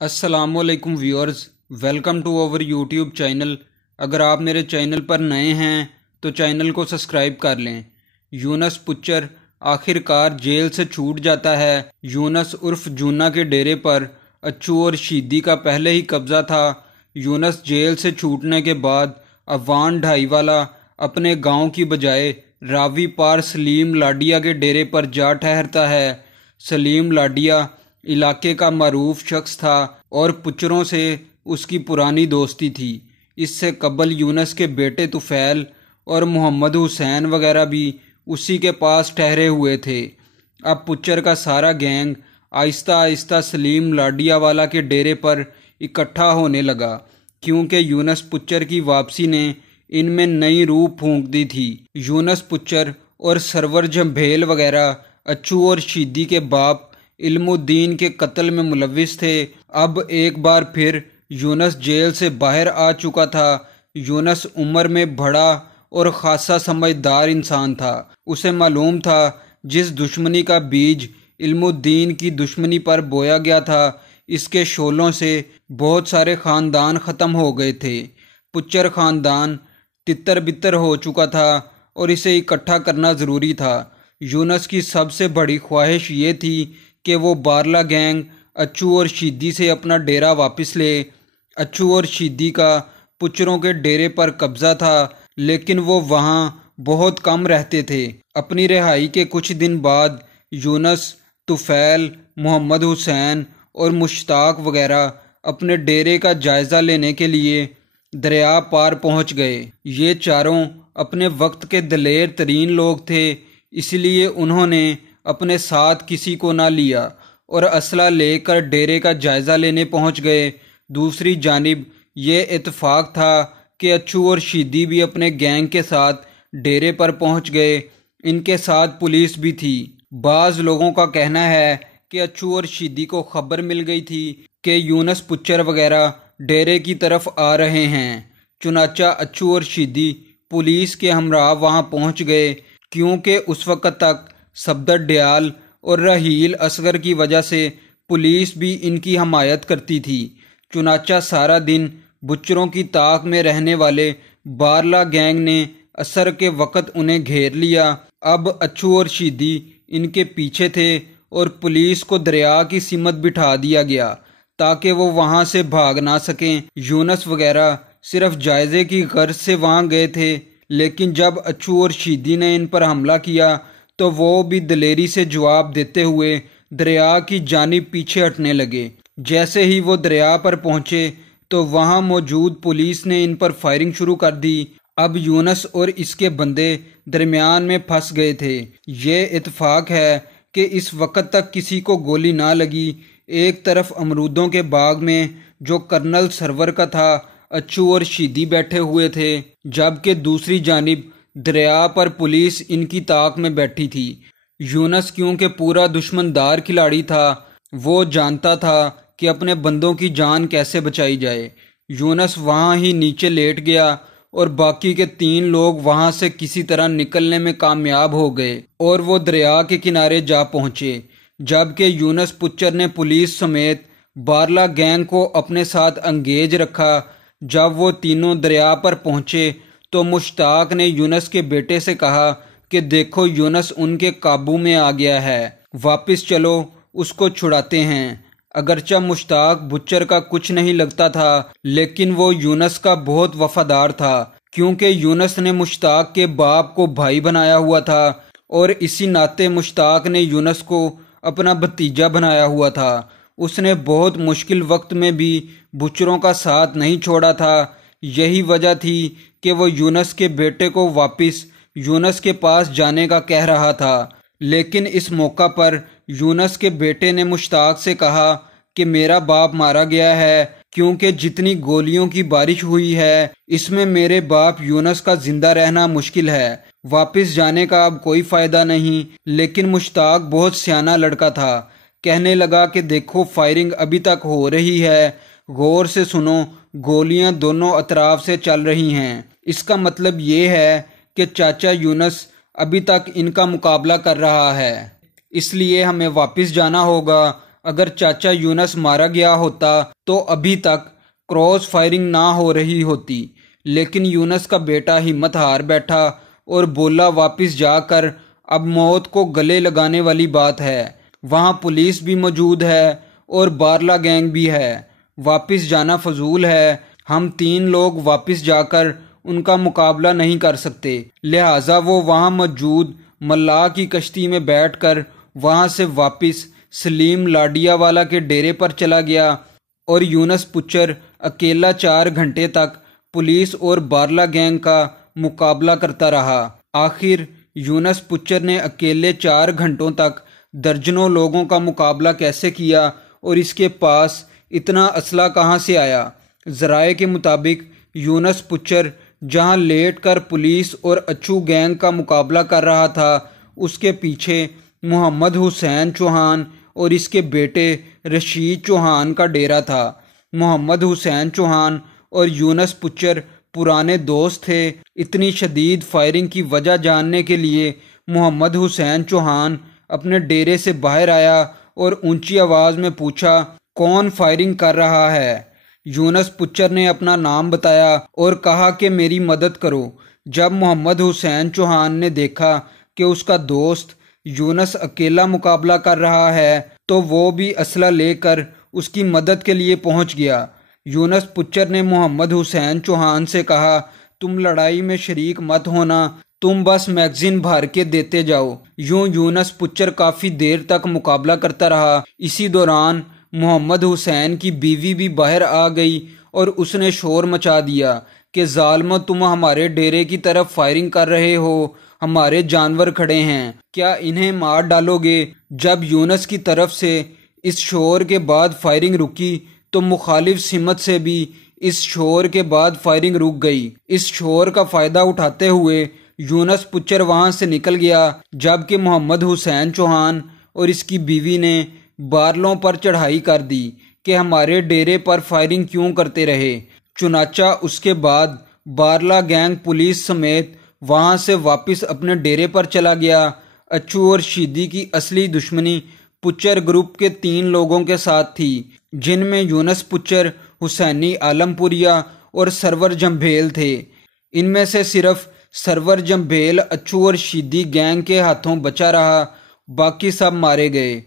अस्सलाम वालेकुम viewers, welcome to our YouTube channel. अगर आप मेरे चैनल पर नए हैं तो चैनल को सब्सक्राइब कर लें। यूनस पुच्चर आखिरकार जेल से छूट जाता है। यूनस उर्फ जूना के डेरे पर अच्छू और शीदी का पहले ही कब्जा था। यूनस जेल से छूटने के बाद अवान ढाईवाला अपने गांव की बजाय रावी पार सलीम लाडिया के डेरे पर जा ठहरता है। सलीम लाडिया इलाके का मरूफ शख्स था और पुचरों से उसकी पुरानी दोस्ती थी। इससे कबल यूनस के बेटे तुफैल और मोहम्मद हुसैन वगैरह भी उसी के पास ठहरे हुए थे। अब पुच्चर का सारा गैंग आहिस्ता आहिस्ता सलीम लाडिया वाला के डेरे पर इकट्ठा होने लगा, क्योंकि यूनस पुच्चर की वापसी ने इनमें नई रूह फूंक दी थी। यूनस पुच्चर और सरवर जम्भेल वगैरह अच्छू और शीदी के बाप इल्मुद्दीन के कत्ल में मुलविस थे। अब एक बार फिर यूनस जेल से बाहर आ चुका था। यूनस उम्र में बड़ा और खासा समझदार इंसान था। उसे मालूम था जिस दुश्मनी का बीज इल्मुद्दीन की दुश्मनी पर बोया गया था, इसके शोलों से बहुत सारे ख़ानदान ख़त्म हो गए थे। पुच्चर ख़ानदान तितर बितर हो चुका था और इसे इकट्ठा करना ज़रूरी था। यूनस की सबसे बड़ी ख्वाहिश ये थी कि वो बारला गैंग अच्छू और शीदी से अपना डेरा वापस ले। अच्छू और शीदी का पुच्चरों के डेरे पर कब्जा था, लेकिन वो वहाँ बहुत कम रहते थे। अपनी रिहाई के कुछ दिन बाद यूनस, तुफैल, मोहम्मद हुसैन और मुश्ताक वगैरह अपने डेरे का जायज़ा लेने के लिए दरिया पार पहुँच गए। ये चारों अपने वक्त के दलेर तरीन लोग थे, इसलिए उन्होंने अपने साथ किसी को ना लिया और असला लेकर डेरे का जायज़ा लेने पहुंच गए। दूसरी जानिब ये इत्तेफाक था कि अच्छू और शीदी भी अपने गैंग के साथ डेरे पर पहुंच गए। इनके साथ पुलिस भी थी। बाज़ लोगों का कहना है कि अच्छू और शीदी को खबर मिल गई थी कि यूनस पुच्चर वगैरह डेरे की तरफ आ रहे हैं। चुनाचा अच्छू और शीदी पुलिस के हमरा वहां पहुंच गए, क्योंकि उस वक़्त तक सफदर डयाल और रहील असगर की वजह से पुलिस भी इनकी हमायत करती थी। चुनाचा सारा दिन बुच्चरों की ताक में रहने वाले बारला गैंग ने असर के वक़्त उन्हें घेर लिया। अब अच्छू और शीदी इनके पीछे थे और पुलिस को दरिया की सिमत बिठा दिया गया ताकि वो वहाँ से भाग ना सकें। यूनस वगैरह सिर्फ जायज़े की गर्ज से वहाँ गए थे, लेकिन जब अच्छू और शीदी ने इन पर हमला किया तो वो भी दलेरी से जवाब देते हुए दरिया की जानिब पीछे हटने लगे। जैसे ही वो दरिया पर पहुंचे तो वहां मौजूद पुलिस ने इन पर फायरिंग शुरू कर दी। अब यूनस और इसके बंदे दरमियान में फंस गए थे। ये इत्तेफाक है कि इस वक्त तक किसी को गोली ना लगी। एक तरफ अमरूदों के बाग में जो कर्नल सरवर का था, अच्छू और शीदी बैठे हुए थे, जबकि दूसरी जानिब दरिया पर पुलिस इनकी ताक में बैठी थी। यूनस क्योंकि पूरा दुश्मनदार खिलाड़ी था, वो जानता था कि अपने बंदों की जान कैसे बचाई जाए। यूनस वहाँ ही नीचे लेट गया और बाकी के 3 लोग वहाँ से किसी तरह निकलने में कामयाब हो गए और वो दरिया के किनारे जा पहुँचे। जबकि यूनस पुच्चर ने पुलिस समेत बारला गैंग को अपने साथ अंगेज रखा। जब वो तीनों दरिया पर पहुँचे तो मुश्ताक ने यूनस के बेटे से कहा कि देखो, यूनस उनके काबू में आ गया है, वापस चलो, उसको छुड़ाते हैं। अगरचा मुश्ताक बुच्चर का कुछ नहीं लगता था, लेकिन वो यूनस का बहुत वफादार था, क्योंकि यूनस ने मुश्ताक के बाप को भाई बनाया हुआ था और इसी नाते मुश्ताक ने यूनस को अपना भतीजा बनाया हुआ था। उसने बहुत मुश्किल वक्त में भी बुच्चरों का साथ नहीं छोड़ा था। यही वजह थी कि वो यूनस के बेटे को वापस यूनस के पास जाने का कह रहा था। लेकिन इस मौका पर यूनस के बेटे ने मुश्ताक से कहा कि मेरा बाप मारा गया है, क्योंकि जितनी गोलियों की बारिश हुई है इसमें मेरे बाप यूनस का जिंदा रहना मुश्किल है। वापस जाने का अब कोई फायदा नहीं। लेकिन मुश्ताक बहुत सियाना लड़का था। कहने लगा कि देखो, फायरिंग अभी तक हो रही है, गौर से सुनो, गोलियां दोनों अतराफ से चल रही हैं। इसका मतलब ये है कि चाचा यूनस अभी तक इनका मुकाबला कर रहा है, इसलिए हमें वापस जाना होगा। اگر چاچا یونس مارا گیا ہوتا تو ابھی تک کراس فائرنگ نہ ہو رہی ہوتی، لیکن یونس کا بیٹا ہمت ہار بیٹھا اور بولا واپس جا کر اب موت کو گلے لگانے والی بات ہے، وہاں پولیس بھی موجود ہے اور بارلا گینگ بھی ہے، واپس جانا فضول ہے، ہم 3 لوگ واپس جا کر ان کا مقابلہ نہیں کر سکتے، لہٰذا وہ وہاں موجود ملا کی کشتی میں بیٹھ کر وہاں سے واپس سلیم لاڈیا والا کے ڈیرے پر چلا گیا اور یونس پچر اکیلا 4 گھنٹے تک پولیس اور بارلا گینگ کا مقابلہ کرتا رہا۔ آخر یونس پچر نے اکیلے 4 گھنٹوں تک درجنوں لوگوں کا مقابلہ کیسے کیا اور اس کے پاس اتنا اسلحہ کہاں سے آیا؟ ذرائع کے مطابق یونس پچر جہاں لیٹ کر پولیس اور اچھو گینگ کا مقابلہ کر رہا تھا، اس کے پیچھے محمد حسین چوہان اور اس کے بیٹے رشید چوہان کا ڈیرا تھا۔ محمد حسین چوہان اور یونس پچر پرانے دوست تھے۔ اتنی شدید فائرنگ کی وجہ جاننے کے لیے محمد حسین چوہان اپنے ڈیرے سے باہر آیا اور اونچی آواز میں پوچھا، کون فائرنگ کر رہا ہے؟ یونس پچر نے اپنا نام بتایا اور کہا کہ میری مدد کرو۔ جب محمد حسین چوہان نے دیکھا کہ اس کا دوست یونس اکیلا مقابلہ کر رہا ہے تو وہ بھی اسلحہ لے کر اس کی مدد کے لیے پہنچ گیا۔ یونس پچر نے محمد حسین چوہان سے کہا، تم لڑائی میں شریک مت ہونا، تم بس میگزین بھر کے دیتے جاؤ۔ یوں یونس پچر کافی دیر تک مقابلہ کرتا رہا۔ اسی دوران محمد حسین کی بیوی بھی باہر آ گئی اور اس نے شور مچا دیا کہ ظالمو، تم ہمارے ڈیرے کی طرف فائرنگ کر رہے ہو، ہمارے جانور کھڑے ہیں، کیا انہیں مار ڈالو گے؟ جب یونس کی طرف سے اس شور کے بعد فائرنگ رکی تو مخالف سمت سے بھی اس شور کے بعد فائرنگ رک گئی۔ اس شور کا فائدہ اٹھاتے ہوئے یونس پچر وہاں سے نکل گیا، جبکہ محمد حسین چوہان اور اس کی بیوی نے بارلوں پر چڑھائی کر دی کہ ہمارے ڈیرے پر فائرنگ کیوں کرتے رہے۔ چنانچہ اس کے بعد بارلا گینگ پولیس سمیت وہاں سے واپس اپنے ڈیرے پر چلا گیا۔ اچھو اور شیدی کی اصلی دشمنی پچر گروپ کے 3 لوگوں کے ساتھ تھی، جن میں یونس پچر، حسینی عالم پوریا اور سرور جمبھیل تھے۔ ان میں سے صرف سرور جمبھیل اچھو اور شیدی گینگ کے ہاتھوں بچا رہا، باقی سب مارے گئے۔